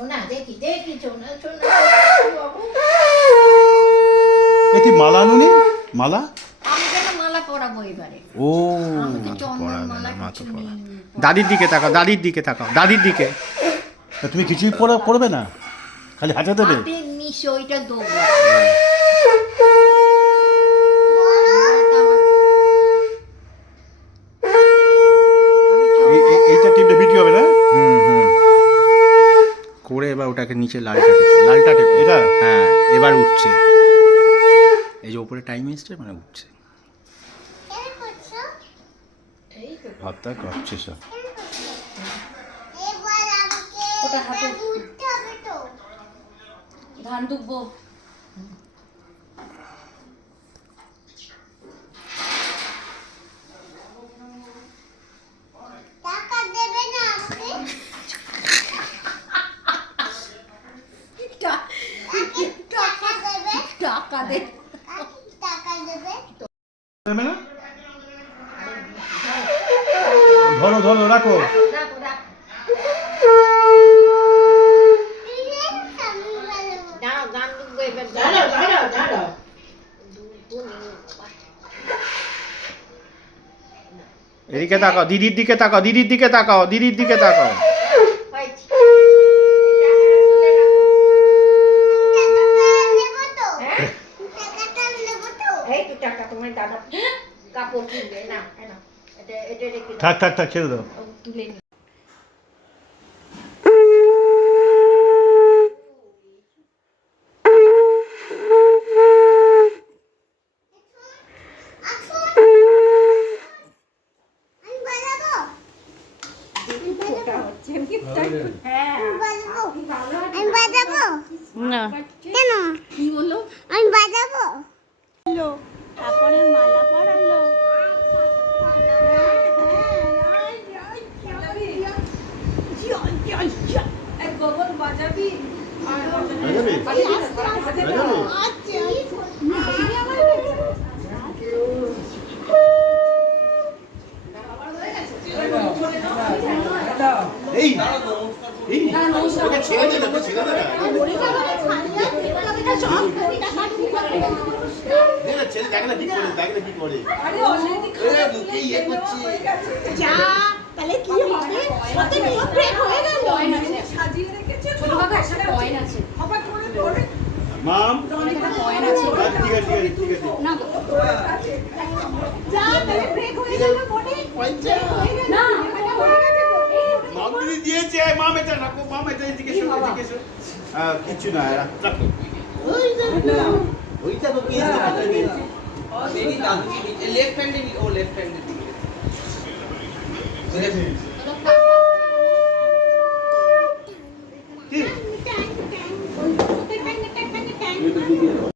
সোনা দেখি দেখি সোনা সোনা বাবু এটি মালা নুনি মালা আমি কেন মালা পরাবো এবারে ও আমি তো চন্দন মালা কিছু নেই দাদির দিকে তাকাও, দাদির দিকে তাকাও, দাদির দিকে। তা তুমি কিছুই পড়বে না, খালি হাতে দেবে। হাতে নিশো ওইটা দেবো এইটা টিপলে বিক্রি হবে না। করে এবার ওটাকে নিচে লালটা টেপো এটা? হ্যাঁ, এবার উঠছে। এই যে উপরে টাইম এসছে মানে উঠছে। হাতটা কাঁপছে সব। ওটা হাতে ধান দুব্বো টাকা দেবে দেবে না? ধরো ধরো রাখো। গান দুব্বো এবার এদিকে তাকাও, দিদির দিকে তাকাও, দিদির দিকে তাকাও, দিদির দিকে তাকাও। টাকা তোমার দাদা কাপড় কিনবে না এটা রেখে থাক থাক থাক ছেড়ে দাও। তুলে নি না কেন কি বললো আমি বাজাবো কাপড়ের মালা পরালো গোবর বাজাবি বাজাবে? এই এই ওকে ছেড়ে দে না, ছেড়ে দে না। দে না, ছেড়ে দেখ না কি করে, দেখ না কি করে। এ মুখে ইয়ে করছে। যা তাহলে কি হবে সাথে নিয়ম ব্রেক হয়ে গেল সাজিয়ে রেখেছে ছোট বাবা একটা কয়েন আছে হঠাৎ করে ধরে মাম একটা কয়েন আছে ঠিক আছে ঠিক আছে। না যা তাহলে ব্রেক হয়ে গেল মনে পয়সা না মাম দিদি দিয়েছে, মাম এটা রাখো, মাম এটা এদিকে এসো, এদিকে এসো। কিছু না, রাখো। ওইটা তো কি আছে কথা নেই। लेफ्ट हैंड ओ लेफ्ट हैंड